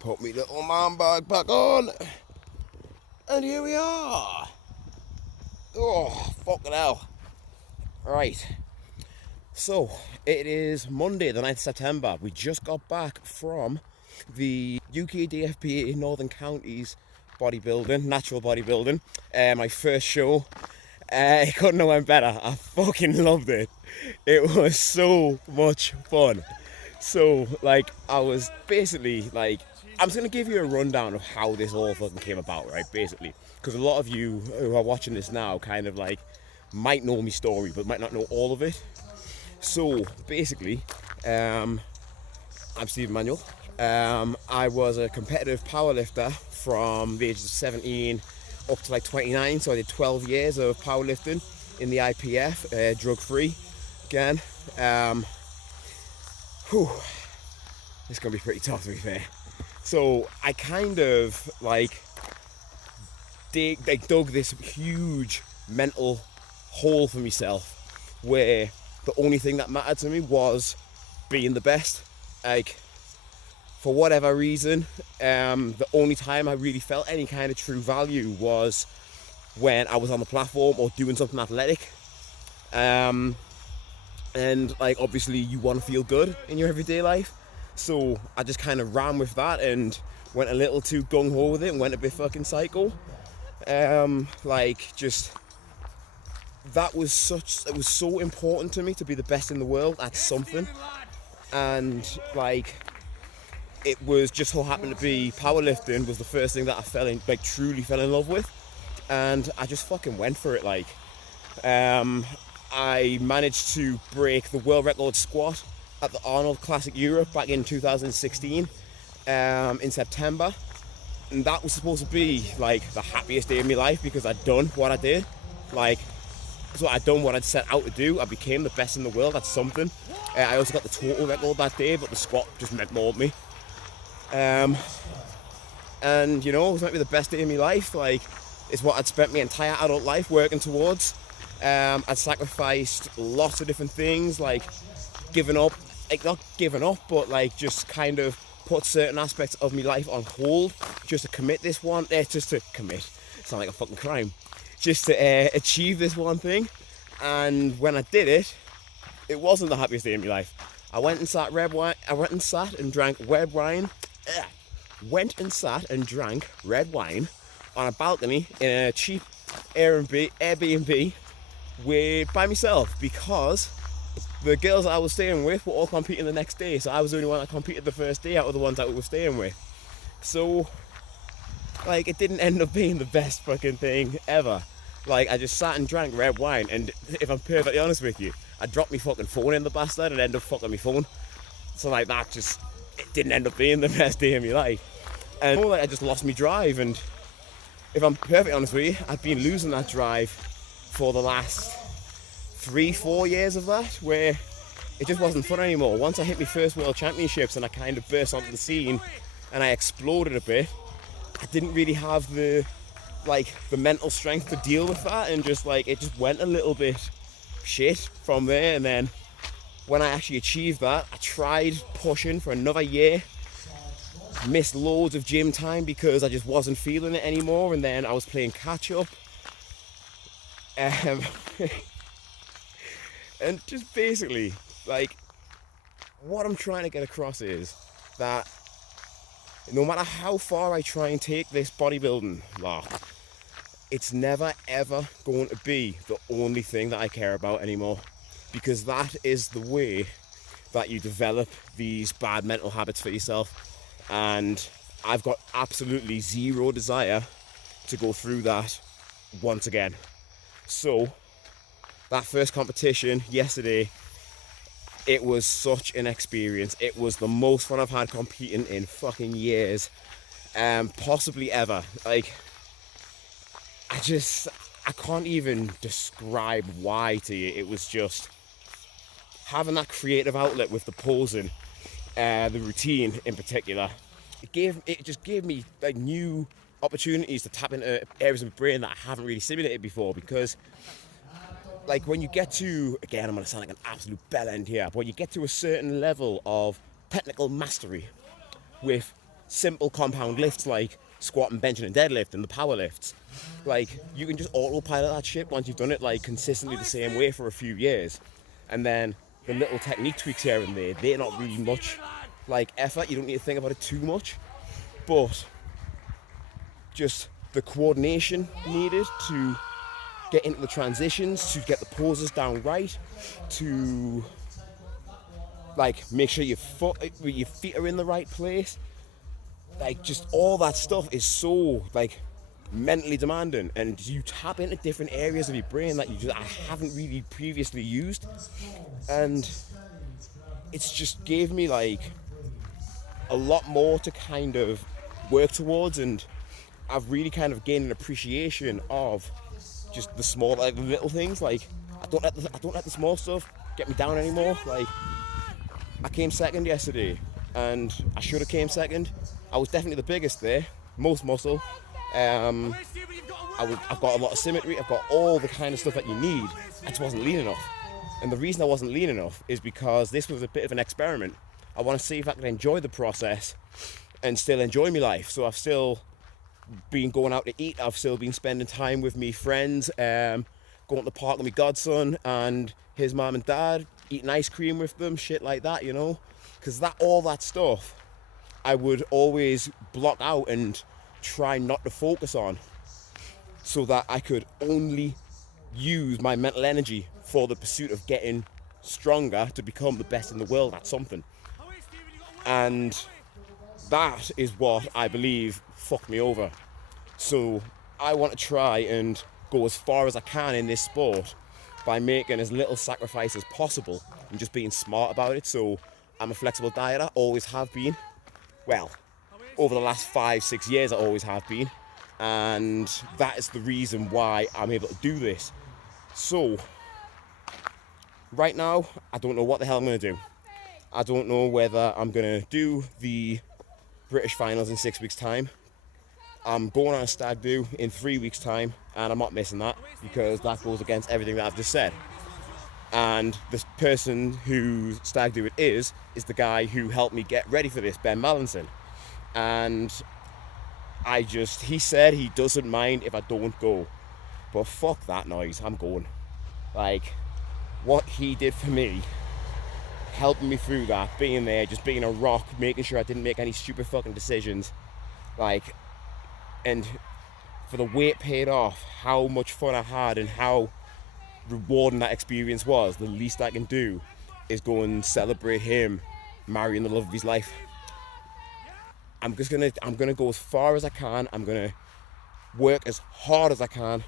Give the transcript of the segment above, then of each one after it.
Put me little man bag back on. And here we are. Oh, fucking hell. Right. So, it is Monday, the 9th of September. We just got back from the UK DFPA Northern Counties bodybuilding, natural bodybuilding. My first show. It couldn't have went better. I fucking loved it. It was so much fun. So, like, I was basically, like, I'm just going to give you a rundown of how this all fucking came about, right, basically. Because a lot of you who are watching this now kind of, like, might know my story, but might not know all of it. So, basically, I'm Stephen Manuel. I was a competitive powerlifter from the ages of 17 up to, like, 29. So I did 12 years of powerlifting in the IPF, drug-free, again. It's going to be pretty tough, to be fair. So I kind of like dug this huge mental hole for myself where the only thing that mattered to me was being the best. Like, for whatever reason, the only time I really felt any kind of true value was when I was on the platform or doing something athletic. And like, obviously you want to feel good in your everyday life. So I just kind of ran with that and went a little too gung-ho with it and went a bit fucking psycho. Like, just, it was so important to me to be the best in the world at something. And like, it was just so happened to be powerlifting was the first thing that I truly fell in love with. And I just fucking went for it. Like, I managed to break the world record squat at the Arnold Classic Europe back in 2016 in September, and that was supposed to be like the happiest day of my life because I'd done what I did. Like, so I'd done what I'd set out to do. I became the best in the world at something. I also got the total record that day, but the squat just meant more to me. And you know, it was meant to be the best day of my life. Like, it's what I'd spent my entire adult life working towards. I'd sacrificed lots of different things, like giving up, like not giving up, but like just kind of put certain aspects of my life on hold just to commit this one, just to commit, sound like a fucking crime, just to achieve this one thing. And when I did it, it wasn't the happiest day of my life. I went and sat and drank red wine on a balcony in a cheap Airbnb by myself, because the girls I was staying with were all competing the next day, so I was the only one that competed the first day out of the ones that we were staying with. So, like, it didn't end up being the best fucking thing ever. Like, I just sat and drank red wine, and if I'm perfectly honest with you, I dropped my fucking phone in the bastard and ended up fucking my phone. So, like, it didn't end up being the best day of my life. And like, I just lost my drive, and if I'm perfectly honest with you, I've been losing that drive for the last 3-4 years of that, where it just wasn't fun anymore. Once I hit my first world championships and I kind of burst onto the scene and I exploded a bit, I didn't really have the mental strength to deal with that, and just like, it just went a little bit shit from there. And then when I actually achieved that, I tried pushing for another year, missed loads of gym time because I just wasn't feeling it anymore, and then I was playing catch up. And just basically, like, what I'm trying to get across is that no matter how far I try and take this bodybuilding lark, it's never ever going to be the only thing that I care about anymore, because that is the way that you develop these bad mental habits for yourself. And I've got absolutely zero desire to go through that once again. So that first competition yesterday, it was such an experience. It was the most fun I've had competing in fucking years, possibly ever. Like, I can't even describe why to you. It was just having that creative outlet with the posing, the routine in particular. It just gave me like new opportunities to tap into areas of my brain that I haven't really simulated before, because like, when you get to, again, I'm going to sound like an absolute bellend here, but when you get to a certain level of technical mastery with simple compound lifts like squat and benching and deadlift and the power lifts. Like, you can just autopilot that shit once you've done it like consistently the same way for a few years. And then the little technique tweaks here and there, they're not really much like effort. You don't need to think about it too much. But just the coordination needed to get into the transitions, to get the poses down right, to like make sure your feet are in the right place. Like, just all that stuff is so like mentally demanding, and you tap into different areas of your brain that I haven't really previously used, and it's just gave me like a lot more to kind of work towards, and I've really kind of gained an appreciation of just the small, like the little things. Like, I don't let the small stuff get me down anymore. Like, I came second yesterday, and I should have came second. I was definitely the biggest there, most muscle. I've got a lot of symmetry. I've got all the kind of stuff that you need. I just wasn't lean enough, and the reason I wasn't lean enough is because this was a bit of an experiment. I want to see if I can enjoy the process and still enjoy my life. So I've still been going out to eat. I've still been spending time with me friends, going to the park with my godson and his mum and dad, eating ice cream with them, shit like that, you know, because all that stuff I would always block out and try not to focus on, so that I could only use my mental energy for the pursuit of getting stronger to become the best in the world at something. And that is what I believe fucked me over. So I want to try and go as far as I can in this sport by making as little sacrifice as possible and just being smart about it. So I'm a flexible dieter, always have been. Well, over the last 5-6 years I always have been, and that is the reason why I'm able to do this. So right now I don't know what the hell I'm going to do. I don't know whether I'm going to do the British finals in 6 weeks time. I'm going on a stag do in 3 weeks time, and I'm not missing that because that goes against everything that I've just said. And the person whose stag do it is the guy who helped me get ready for this, Ben Mallinson. And he said he doesn't mind if I don't go, but fuck that noise, I'm going. Like, what he did for me, helping me through that, being there, just being a rock, making sure I didn't make any stupid fucking decisions, like, and for the weight paid off, how much fun I had and how rewarding that experience was. The least I can do is go and celebrate him marrying the love of his life. I'm gonna go as far as I can. I'm gonna work as hard as I can,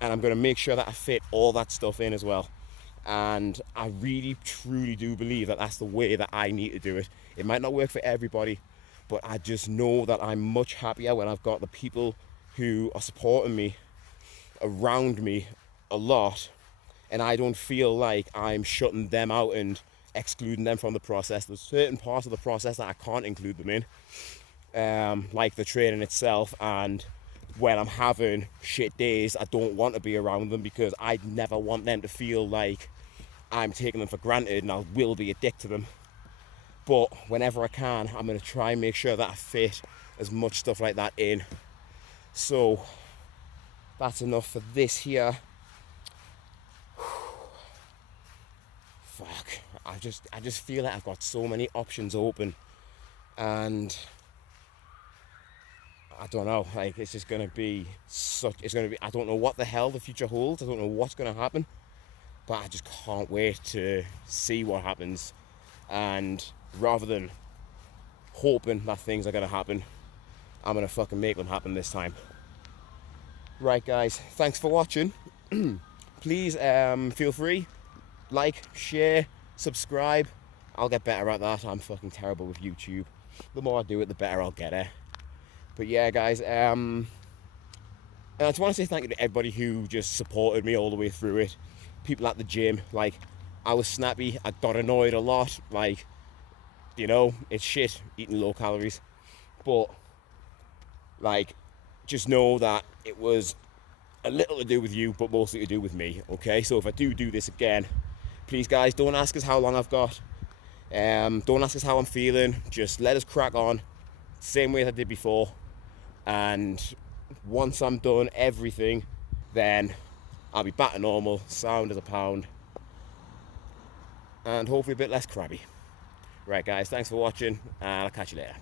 and I'm gonna make sure that I fit all that stuff in as well. And I really truly do believe that that's the way that I need to do it. It might not work for everybody, but I just know that I'm much happier when I've got the people who are supporting me around me a lot, and I don't feel like I'm shutting them out and excluding them from the process. There's certain parts of the process that I can't include them in, like the training itself, and when I'm having shit days, I don't want to be around them because I never want them to feel like I'm taking them for granted, and I will be a dick to them. But whenever I can, I'm going to try and make sure that I fit as much stuff like that in. So that's enough for this here. Fuck, I just feel like I've got so many options open, and I don't know, like, it's just gonna be I don't know what the hell the future holds. I don't know what's gonna happen, but I just can't wait to see what happens. And rather than hoping that things are gonna happen, I'm gonna fucking make them happen this time. Right, guys, thanks for watching. Please feel free, like, share, subscribe. I'll get better at that. I'm fucking terrible with YouTube. The more I do it, the better I'll get it. But yeah, guys, and I just want to say thank you to everybody who just supported me all the way through it. People at the gym, like, I was snappy, I got annoyed a lot, like, you know, it's shit eating low calories, but, like, just know that it was a little to do with you, but mostly to do with me, okay? So if I do this again, please, guys, don't ask us how long I've got, don't ask us how I'm feeling, just let us crack on, same way as I did before. And once I'm done everything, then I'll be back to normal, sound as a pound, and hopefully a bit less crabby. Right guys, thanks for watching, and I'll catch you later.